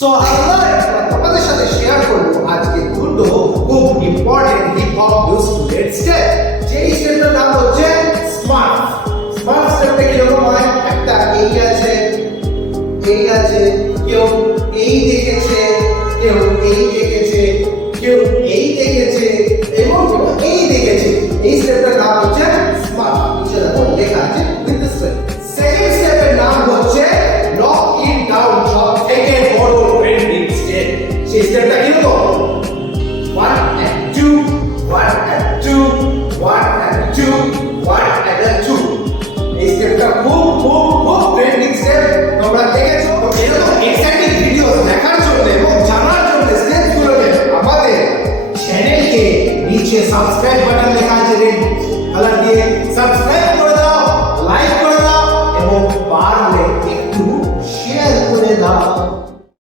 তো তোমাদের সাথে শেয়ার করবো আজকে দুটো খুব important hip hop useful step. যেই স্টেপটার নাম হচ্ছে স্মার্ট। স্মার্ট স্টেপটা কিরকম হয়? একটা এই আছে, কেউ এই দেখেছে, কেউ এই দেখেছে, কেউ এই দেখেছে এবং এই দেখেছে। এই স্টেপটার নাম হচ্ছে স্মার্ট। নিচে দেখো লেখা আছে উইথ স্টেপ। সেকেন্ড স্টেপের নাম হচ্ছে লক ইট ডাউন। সব থেকে বড় ট্রেন্ডিং স্টেপ। সেই স্টেপটা কিরকম? 1 and 2, 1 and 2, 1 and 2, 1 and 2। এই স্টেপটা খুব ট্রেন্ডিং স্টেপ। তোমরা দেখেছো? তো এরকম এক্সাইটিং ভিডিও দেখার জন্য এবং জানার জন্য স্টেপগুলোকে আমাদের চ্যানেলকে নিচে সাবস্ক্রাইব বাটন